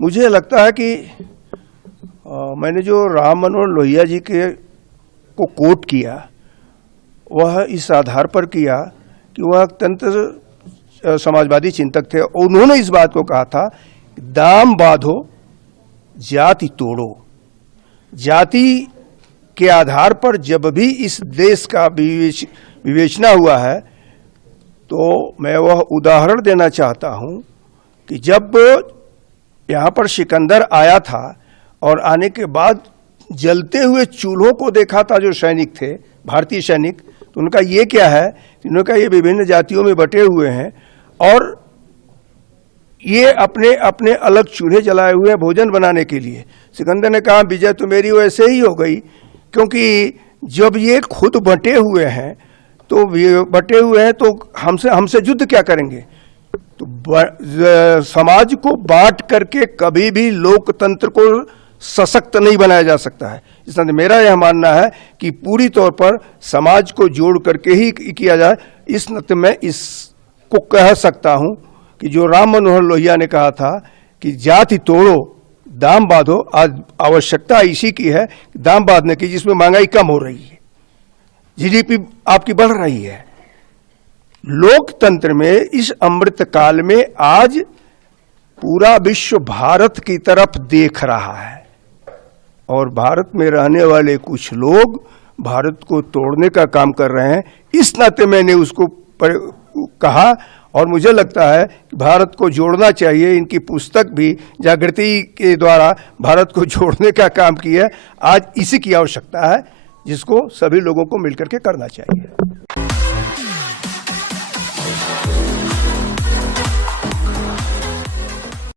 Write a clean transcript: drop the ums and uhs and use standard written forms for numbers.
मुझे लगता है कि मैंने जो राम मनोहर लोहिया जी के को कोट किया वह इस आधार पर किया कि वह अत्यंत समाजवादी चिंतक थे। उन्होंने इस बात को कहा था, दाम बांधो जाति तोड़ो। जाति के आधार पर जब भी इस देश का विवेचना हुआ है तो मैं वह उदाहरण देना चाहता हूं कि जब यहाँ पर सिकंदर आया था और आने के बाद जलते हुए चूल्हों को देखा था जो सैनिक थे, भारतीय सैनिक, तो उनका ये क्या है, उन्होंने कहा ये विभिन्न जातियों में बटे हुए हैं और ये अपने अपने अलग चूल्हे जलाए हुए हैं भोजन बनाने के लिए। सिकंदर ने कहा विजय तो मेरी वैसे ही हो गई, क्योंकि जब ये खुद बटे हुए हैं तो हमसे युद्ध क्या करेंगे। तो समाज को बांट करके कभी भी लोकतंत्र को सशक्त नहीं बनाया जा सकता है। इसलिए मेरा यह मानना है कि पूरी तौर पर समाज को जोड़ करके ही किया जाए। इस नाते मैं इसको कह सकता हूं कि जो राम मनोहर लोहिया ने कहा था कि जाति तोड़ो दाम बांधो, आज आवश्यकता इसी की है, दाम बांधने की, जिसमें महंगाई कम हो रही है, जीडीपी आपकी बढ़ रही है। लोकतंत्र में इस अमृत काल में आज पूरा विश्व भारत की तरफ देख रहा है और भारत में रहने वाले कुछ लोग भारत को तोड़ने का काम कर रहे हैं। इस नाते मैंने उसको कहा और मुझे लगता है कि भारत को जोड़ना चाहिए। इनकी पुस्तक भी जागृति के द्वारा भारत को जोड़ने का काम किया है। आज इसी की आवश्यकता है जिसको सभी लोगों को मिलकर के करना चाहिए।